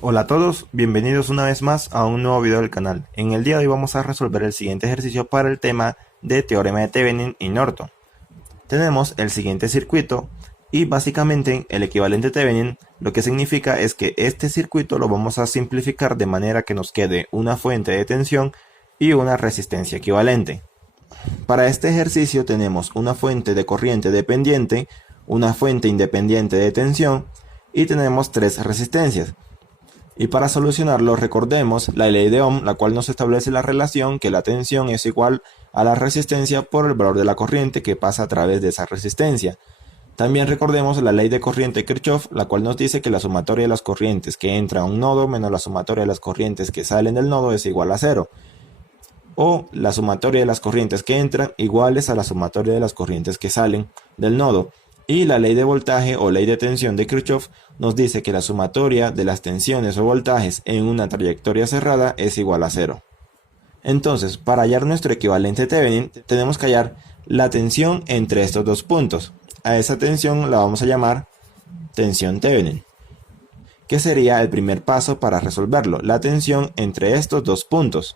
Hola a todos, bienvenidos una vez más a un nuevo video del canal. En el día de hoy vamos a resolver el siguiente ejercicio para el tema de teorema de Thevenin y Norton. Tenemos el siguiente circuito y básicamente el equivalente Thevenin lo que significa es que este circuito lo vamos a simplificar de manera que nos quede una fuente de tensión y una resistencia equivalente. Para este ejercicio tenemos una fuente de corriente dependiente, una fuente independiente de tensión y tenemos tres resistencias. Y para solucionarlo recordemos la ley de Ohm, la cual nos establece la relación que la tensión es igual a la resistencia por el valor de la corriente que pasa a través de esa resistencia. También recordemos la ley de corriente de Kirchhoff, la cual nos dice que la sumatoria de las corrientes que entran a un nodo menos la sumatoria de las corrientes que salen del nodo es igual a cero. O la sumatoria de las corrientes que entran iguales a la sumatoria de las corrientes que salen del nodo. Y la ley de voltaje o ley de tensión de Kirchhoff nos dice que la sumatoria de las tensiones o voltajes en una trayectoria cerrada es igual a cero. Entonces, para hallar nuestro equivalente Thevenin, tenemos que hallar la tensión entre estos dos puntos. A esa tensión la vamos a llamar tensión Thevenin, que sería el primer paso para resolverlo, la tensión entre estos dos puntos.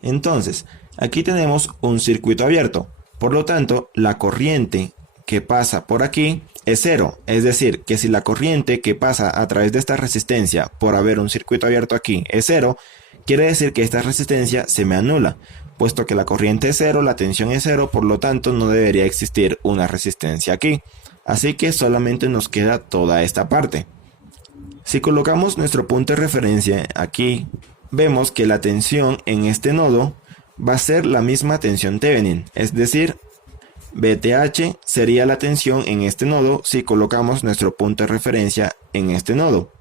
Entonces, aquí tenemos un circuito abierto, por lo tanto, la corriente que pasa por aquí es cero, es decir, que si la corriente que pasa a través de esta resistencia por haber un circuito abierto aquí es cero, quiere decir que esta resistencia se me anula, puesto que la corriente es cero, la tensión es cero, por lo tanto no debería existir una resistencia aquí, así que solamente nos queda toda esta parte. Si colocamos nuestro punto de referencia aquí, vemos que la tensión en este nodo va a ser la misma tensión Thevenin, es decir, VTH sería la tensión en este nodo si colocamos nuestro punto de referencia en este nodo.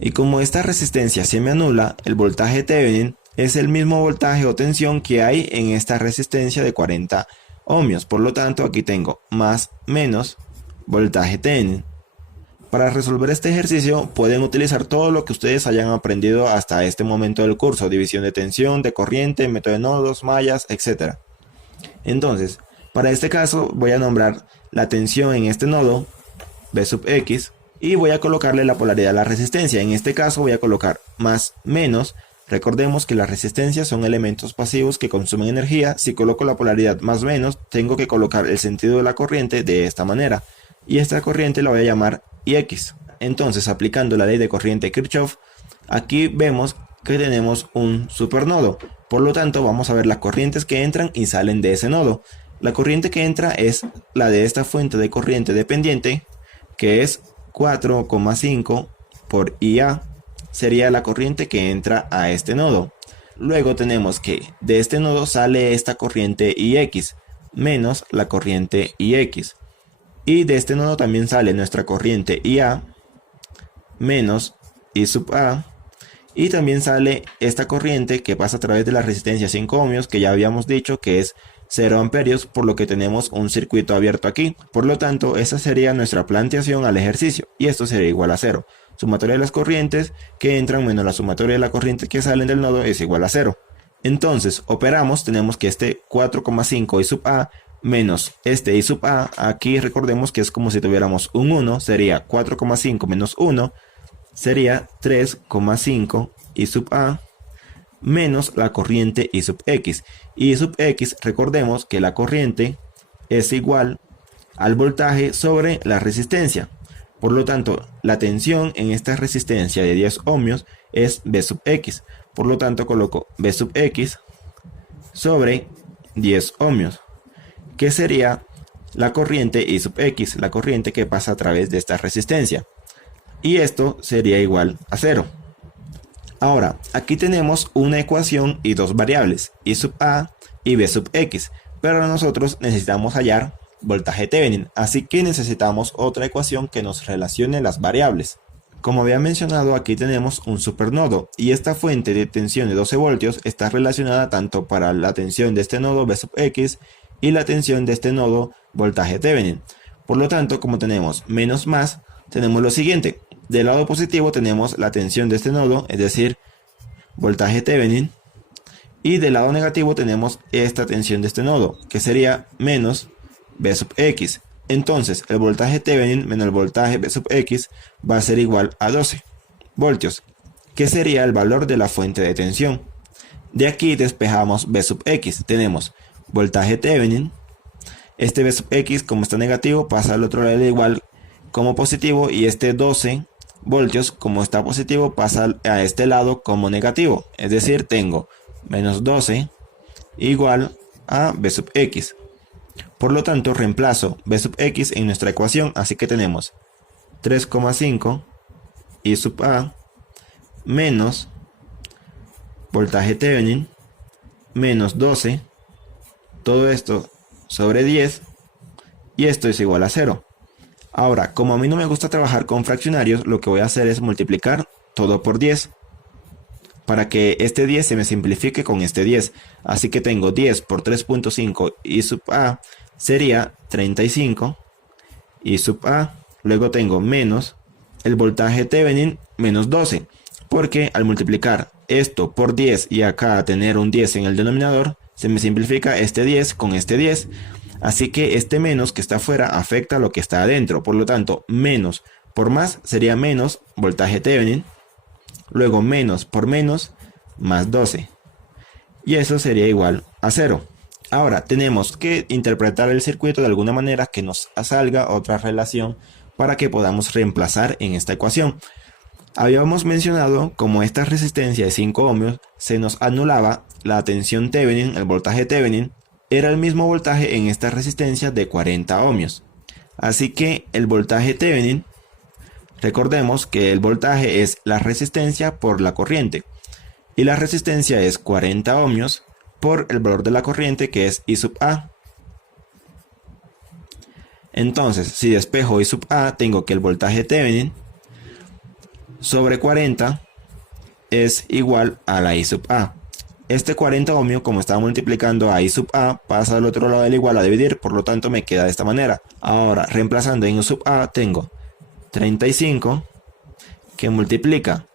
Y como esta resistencia se me anula, el voltaje Thevenin es el mismo voltaje o tensión que hay en esta resistencia de 40 ohmios. Por lo tanto, aquí tengo más menos voltaje Thevenin. Para resolver este ejercicio pueden utilizar todo lo que ustedes hayan aprendido hasta este momento del curso: división de tensión, de corriente, método de nodos, mallas, etc. Entonces, para este caso voy a nombrar la tensión en este nodo V sub X y voy a colocarle la polaridad a la resistencia. En este caso voy a colocar más menos. Recordemos que las resistencias son elementos pasivos que consumen energía. Si coloco la polaridad más menos, tengo que colocar el sentido de la corriente de esta manera. Y esta corriente la voy a llamar IX. Entonces, aplicando la ley de corriente de Kirchhoff, aquí vemos que tenemos un supernodo. Por lo tanto, vamos a ver las corrientes que entran y salen de ese nodo. La corriente que entra es la de esta fuente de corriente dependiente, que es 4,5 por IA, sería la corriente que entra a este nodo. Luego tenemos que de este nodo sale esta corriente IX, menos la corriente IX. Y de este nodo también sale nuestra corriente IA, menos I sub A. Y también sale esta corriente que pasa a través de la resistencia 5 ohmios, que ya habíamos dicho que es 0 amperios, por lo que tenemos un circuito abierto aquí. Por lo tanto, esa sería nuestra planteación al ejercicio, y esto sería igual a 0. Sumatoria de las corrientes que entran menos la sumatoria de la corriente que salen del nodo es igual a 0. Entonces, operamos, tenemos que este 4,5 I sub A menos este I sub A, aquí recordemos que es como si tuviéramos un 1, sería 4,5 menos 1, sería 3,5 I sub A, menos la corriente I sub X. Y sub X, recordemos que la corriente es igual al voltaje sobre la resistencia. Por lo tanto, la tensión en esta resistencia de 10 ohmios es V sub X. Por lo tanto, coloco V sub X sobre 10 ohmios, que sería la corriente I sub X, la corriente que pasa a través de esta resistencia. Y esto sería igual a 0. Ahora, aquí tenemos una ecuación y dos variables, I sub A y V sub X, pero nosotros necesitamos hallar voltaje Thevenin, así que necesitamos otra ecuación que nos relacione las variables. Como había mencionado, aquí tenemos un supernodo, y esta fuente de tensión de 12 voltios está relacionada tanto para la tensión de este nodo V sub X y la tensión de este nodo voltaje Thevenin. Por lo tanto, como tenemos menos más, tenemos lo siguiente. Del lado positivo tenemos la tensión de este nodo, es decir, voltaje Thevenin. Y del lado negativo tenemos esta tensión de este nodo, que sería menos V sub X. Entonces, el voltaje Thevenin menos el voltaje V sub X va a ser igual a 12 voltios. que sería el valor de la fuente de tensión. De aquí despejamos V sub X. Tenemos voltaje Thevenin. Este V sub X, como está negativo, pasa al otro lado igual como positivo, y este 12 voltios, como está positivo, pasa a este lado como negativo. Es decir, tengo menos 12 igual a V sub X. Por lo tanto, reemplazo V sub X en nuestra ecuación, así que tenemos 3,5 I sub A menos voltaje Thevenin menos 12, todo esto sobre 10, y esto es igual a 0. Ahora, como a mí no me gusta trabajar con fraccionarios, lo que voy a hacer es multiplicar todo por 10, para que este 10 se me simplifique con este 10. Así que tengo 10 por 3.5 I sub A sería 35 I sub A. Luego tengo menos el voltaje Thevenin menos 12, porque al multiplicar esto por 10 y acá tener un 10 en el denominador, se me simplifica este 10 con este 10. Así que este menos que está afuera afecta a lo que está adentro. Por lo tanto, menos por más sería menos voltaje Thevenin. Luego menos por menos más 12. Y eso sería igual a 0. Ahora tenemos que interpretar el circuito de alguna manera que nos salga otra relación para que podamos reemplazar en esta ecuación. Habíamos mencionado como esta resistencia de 5 ohmios se nos anulaba la tensión Thevenin, el voltaje Thevenin, era el mismo voltaje en esta resistencia de 40 ohmios. Así que el voltaje Thevenin, recordemos que el voltaje es la resistencia por la corriente, y la resistencia es 40 ohmios por el valor de la corriente, que es I sub A. Entonces, si despejo I sub A, tengo que el voltaje Thevenin sobre 40 es igual a la I sub A. Este 40 ohmio, como estaba multiplicando a I sub A, pasa al otro lado del igual a dividir, por lo tanto me queda de esta manera. Ahora, reemplazando en I sub A, tengo 35 que multiplica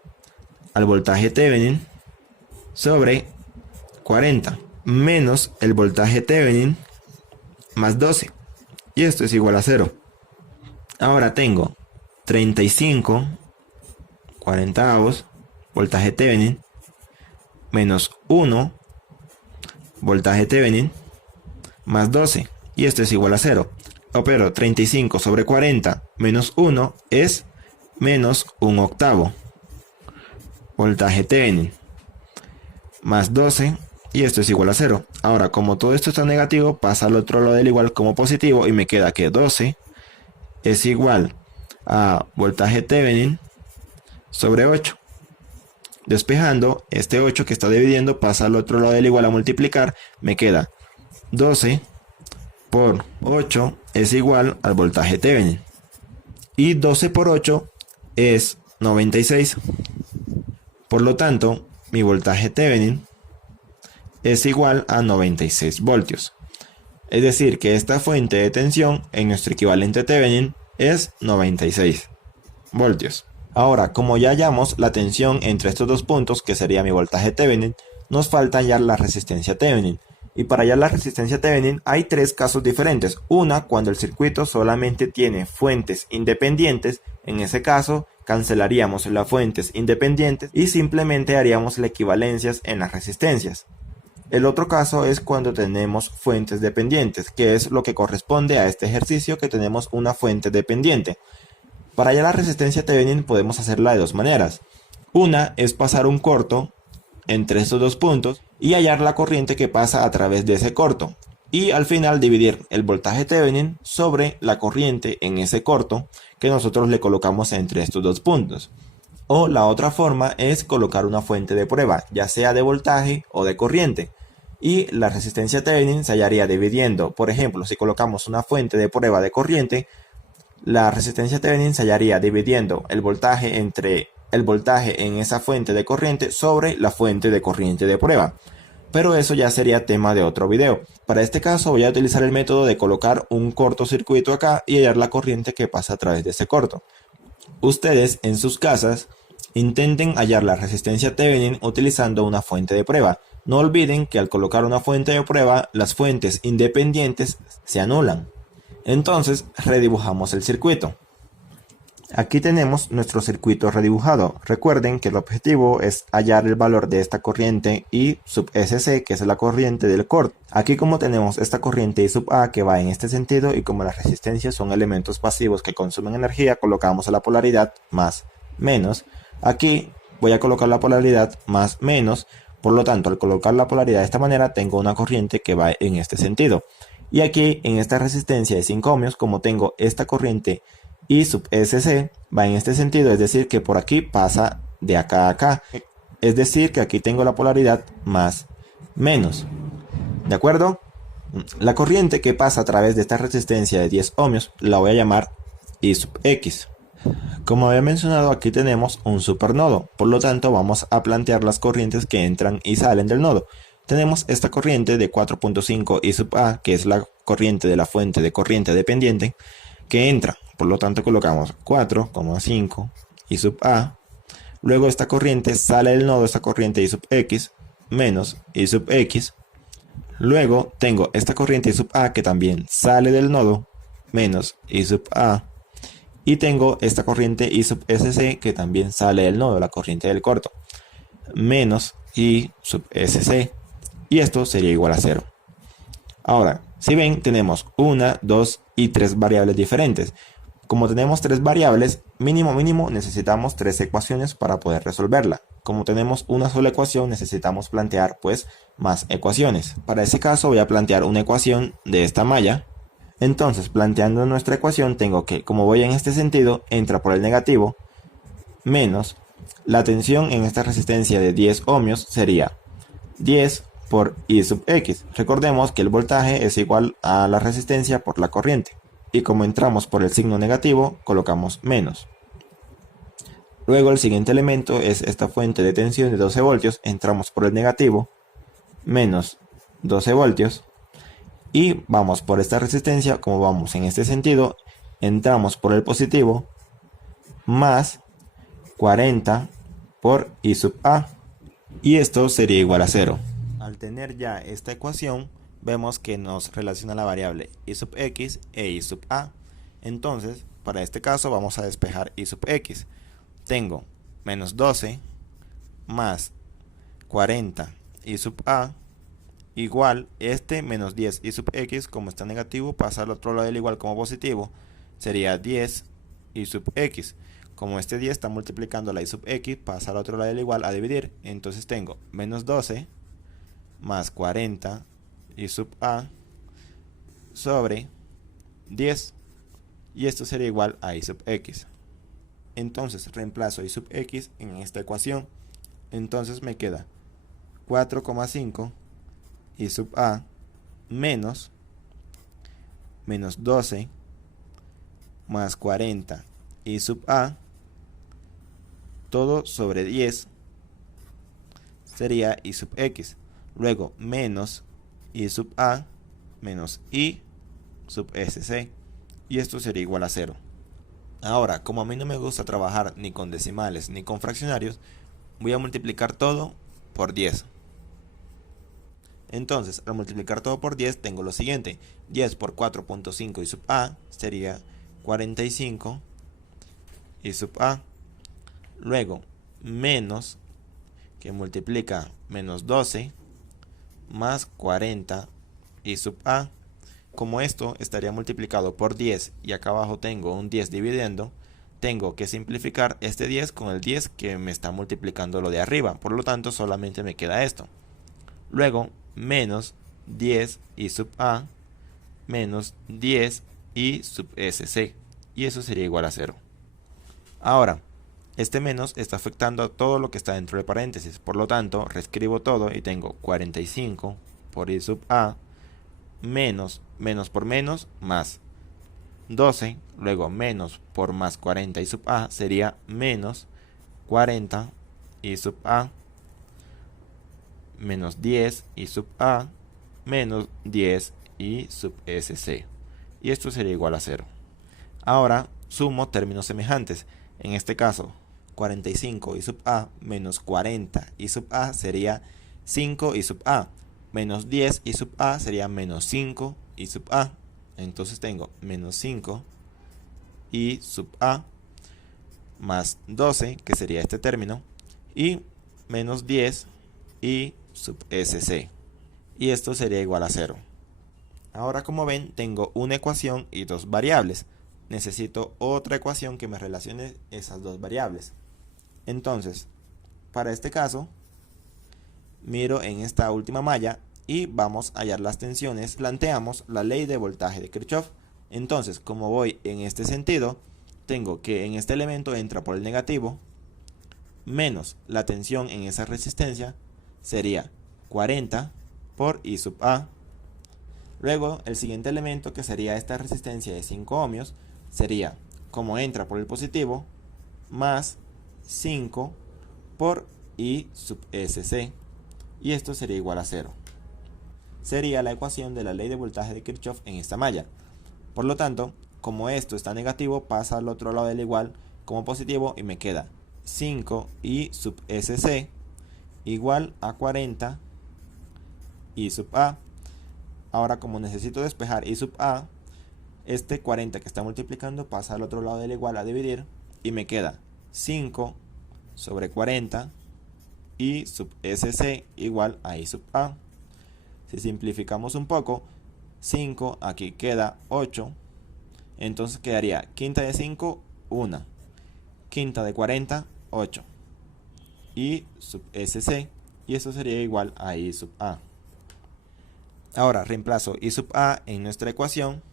al voltaje Thevenin sobre 40 menos el voltaje Thevenin más 12, y esto es igual a 0. Ahora tengo 35 40avos voltaje Thevenin menos 1 voltaje Thevenin más 12, y esto es igual a 0. Pero 35 sobre 40 menos 1 es menos 1/8 voltaje Thevenin más 12, y esto es igual a 0. Ahora, como todo esto está negativo, pasa al otro lado del igual como positivo, y me queda que 12 es igual a voltaje Thevenin sobre 8. Despejando, este 8 que está dividiendo pasa al otro lado del igual a multiplicar, me queda 12 por 8 es igual al voltaje Thevenin, y 12 por 8 es 96. Por lo tanto, mi voltaje Thevenin es igual a 96 voltios. Es decir, que esta fuente de tensión en nuestro equivalente Thevenin es 96 voltios. Ahora, como ya hallamos la tensión entre estos dos puntos, que sería mi voltaje Thevenin, nos falta hallar la resistencia Thevenin. Y para hallar la resistencia Thevenin hay tres casos diferentes. Una, cuando el circuito solamente tiene fuentes independientes. En ese caso, cancelaríamos las fuentes independientes y simplemente haríamos las equivalencias en las resistencias. El otro caso es cuando tenemos fuentes dependientes, que es lo que corresponde a este ejercicio, que tenemos una fuente dependiente. Para hallar la resistencia Thevenin podemos hacerla de dos maneras. Una es pasar un corto entre estos dos puntos y hallar la corriente que pasa a través de ese corto, y al final dividir el voltaje Thevenin sobre la corriente en ese corto que nosotros le colocamos entre estos dos puntos. O la otra forma es colocar una fuente de prueba, ya sea de voltaje o de corriente, y la resistencia Thevenin se hallaría dividiendo. Por ejemplo, si colocamos una fuente de prueba de corriente, la resistencia Thevenin se hallaría dividiendo el voltaje entre el voltaje en esa fuente de corriente sobre la fuente de corriente de prueba. Pero eso ya sería tema de otro video. Para este caso voy a utilizar el método de colocar un cortocircuito acá y hallar la corriente que pasa a través de ese corto. Ustedes en sus casas intenten hallar la resistencia Thevenin utilizando una fuente de prueba. No olviden que al colocar una fuente de prueba, las fuentes independientes se anulan. Entonces redibujamos el circuito. Aquí tenemos nuestro circuito redibujado. Recuerden que el objetivo es hallar el valor de esta corriente I sub SC, que es la corriente del corto. Aquí como tenemos esta corriente I sub A que va en este sentido y como las resistencias son elementos pasivos que consumen energía, colocamos la polaridad más menos. Aquí voy a colocar la polaridad más menos. Por lo tanto, al colocar la polaridad de esta manera, tengo una corriente que va en este sentido. Y aquí en esta resistencia de 5 ohmios, como tengo esta corriente I sub SC va en este sentido, es decir que por aquí pasa de acá a acá, es decir que aquí tengo la polaridad más menos, ¿de acuerdo? La corriente que pasa a través de esta resistencia de 10 ohmios la voy a llamar I sub X. Como había mencionado, aquí tenemos un supernodo, por lo tanto vamos a plantear las corrientes que entran y salen del nodo. Tenemos esta corriente de 4.5 I sub A, que es la corriente de la fuente de corriente dependiente, que entra. Por lo tanto colocamos 4,5 I sub A. Luego esta corriente sale del nodo, esta corriente I sub X menos I sub X. Luego tengo esta corriente I sub A que también sale del nodo menos I sub A. Y tengo esta corriente I sub SC que también sale del nodo, la corriente del corto, menos I sub SC. Y esto sería igual a 0. Ahora, si ven, tenemos 1, 2 y 3 variables diferentes. Como tenemos 3 variables, mínimo necesitamos 3 ecuaciones para poder resolverla. Como tenemos una sola ecuación, necesitamos plantear pues más ecuaciones. Para ese caso voy a plantear una ecuación de esta malla. Entonces, planteando nuestra ecuación, tengo que, como voy en este sentido, entra por el negativo, menos la tensión en esta resistencia de 10 ohmios sería 10 por I sub X. Recordemos que el voltaje es igual a la resistencia por la corriente. Y como entramos por el signo negativo, colocamos menos. Luego el siguiente elemento es esta fuente de tensión de 12 voltios. Entramos por el negativo, menos 12 voltios. Y vamos por esta resistencia, como vamos en este sentido, entramos por el positivo, más 40 por I sub A. Y esto sería igual a 0. Al tener ya esta ecuación, vemos que nos relaciona la variable I sub X e I sub A. Entonces, para este caso vamos a despejar I sub X. Tengo menos 12 más 40 I sub A igual este menos 10 I sub X, como está negativo, pasa al otro lado del igual como positivo. Sería 10 I sub X. Como este 10 está multiplicando la I sub X, pasa al otro lado del igual a dividir. Entonces tengo menos 12 más 40 I sub A sobre 10. Y esto sería igual a I sub X. Entonces reemplazo I sub X en esta ecuación. Entonces me queda 4,5 I sub A menos 12 más 40 I sub A, todo sobre 10 sería I sub X. Luego menos I sub A menos I sub SC. Y esto sería igual a 0. Ahora, como a mí no me gusta trabajar ni con decimales ni con fraccionarios, voy a multiplicar todo por 10. Entonces, al multiplicar todo por 10, tengo lo siguiente. 10 por 4.5 I sub A sería 45 I sub A. Luego, menos, que multiplica menos 12, más 40 I sub A. Como esto estaría multiplicado por 10 y acá abajo tengo un 10 dividiendo, tengo que simplificar este 10 con el 10 que me está multiplicando lo de arriba. Por lo tanto, solamente me queda esto. Luego, menos 10 I sub A menos 10 I sub SC. Y eso sería igual a 0. Ahora, este menos está afectando a todo lo que está dentro de paréntesis. Por lo tanto, reescribo todo y tengo 45 por I sub A menos por menos más 12. Luego menos por más 40 I sub A sería menos 40 I sub A menos 10 I sub A menos 10 I sub SC. Y esto sería igual a 0. Ahora sumo términos semejantes. En este caso, 45 I sub A menos 40 I sub A sería 5 I sub A. Menos 10 I sub A sería menos 5 I sub A. Entonces tengo menos 5 I sub A. más 12, que sería este término, y menos 10 y sub SC. Y esto sería igual a 0. Ahora, como ven, tengo una ecuación y dos variables. Necesito otra ecuación que me relacione esas dos variables. Entonces, para este caso, miro en esta última malla y vamos a hallar las tensiones. Planteamos la ley de voltaje de Kirchhoff. Entonces, como voy en este sentido, tengo que en este elemento entra por el negativo, menos la tensión en esa resistencia sería 40 por I sub A. Luego, el siguiente elemento, que sería esta resistencia de 5 ohmios, sería, como entra por el positivo, más 5 por I sub SC. Y esto sería igual a 0. Sería la ecuación de la ley de voltaje de Kirchhoff en esta malla. Por lo tanto, como esto está negativo, pasa al otro lado del igual como positivo y me queda 5 I sub SC igual a 40 I sub A. Ahora, como necesito despejar I sub A, este 40 que está multiplicando pasa al otro lado del igual a dividir y me queda 5 sobre 40 I sub SC igual a I sub A. Si simplificamos un poco, 5 aquí queda 8, entonces quedaría quinta de 5, 1, quinta de 40, 8, I sub SC, y eso sería igual a I sub A. Ahora reemplazo I sub A en nuestra ecuación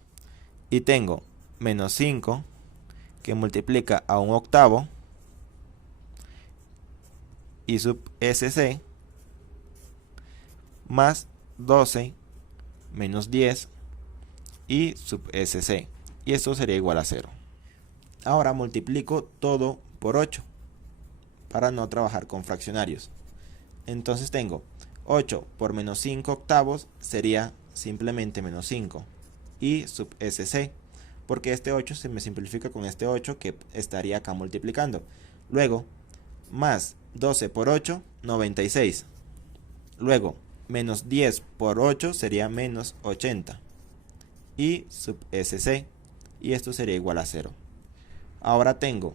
y tengo menos 5 que multiplica a un octavo I sub SC más 12 menos 10 I sub SC, y esto sería igual a 0. Ahora multiplico todo por 8 para no trabajar con fraccionarios. Entonces tengo 8 por menos 5 octavos sería simplemente menos 5 I sub SC, porque este 8 se me simplifica con este 8 que estaría acá multiplicando. Luego, más 12 por 8, 96. Luego, menos 10 por 8 sería menos 80 I sub SC, y esto sería igual a 0. Ahora tengo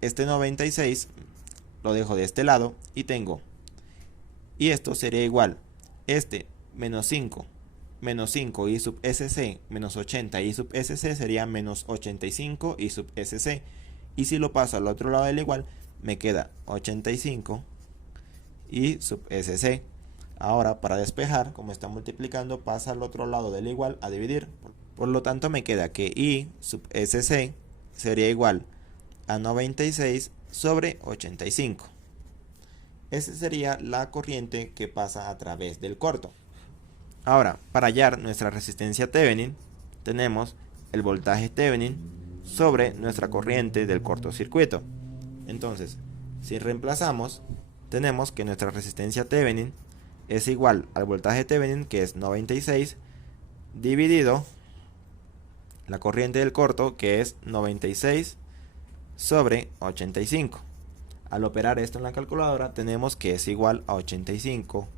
este 96, lo dejo de este lado y tengo, y esto sería igual, este menos 5 I sub SC menos 80 I sub SC sería menos 85 I sub SC, y si lo paso al otro lado del igual me queda 85 I sub SC. Ahora, para despejar, como está multiplicando, pasa al otro lado del igual a dividir. Por lo tanto, me queda que I sub SC sería igual a 96 sobre 85. Esa sería la corriente que pasa a través del corto. Ahora, para hallar nuestra resistencia Thevenin, tenemos el voltaje Thevenin sobre nuestra corriente del cortocircuito. Entonces, si reemplazamos, tenemos que nuestra resistencia Thevenin es igual al voltaje Thevenin, que es 96, dividido la corriente del corto, que es 96 sobre 85. Al operar esto en la calculadora, tenemos que es igual a 85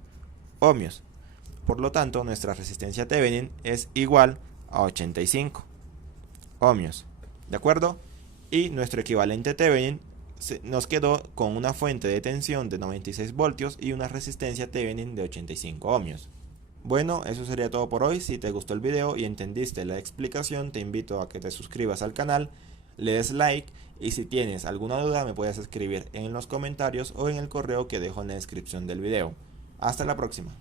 ohmios. Por lo tanto, nuestra resistencia Thevenin es igual a 85 ohmios. ¿De acuerdo? Y nuestro equivalente Thevenin nos quedó con una fuente de tensión de 96 voltios y una resistencia Thevenin de 85 ohmios. Bueno, eso sería todo por hoy. Si te gustó el video y entendiste la explicación, te invito a que te suscribas al canal, le des like, y si tienes alguna duda me puedes escribir en los comentarios o en el correo que dejo en la descripción del video. Hasta la próxima.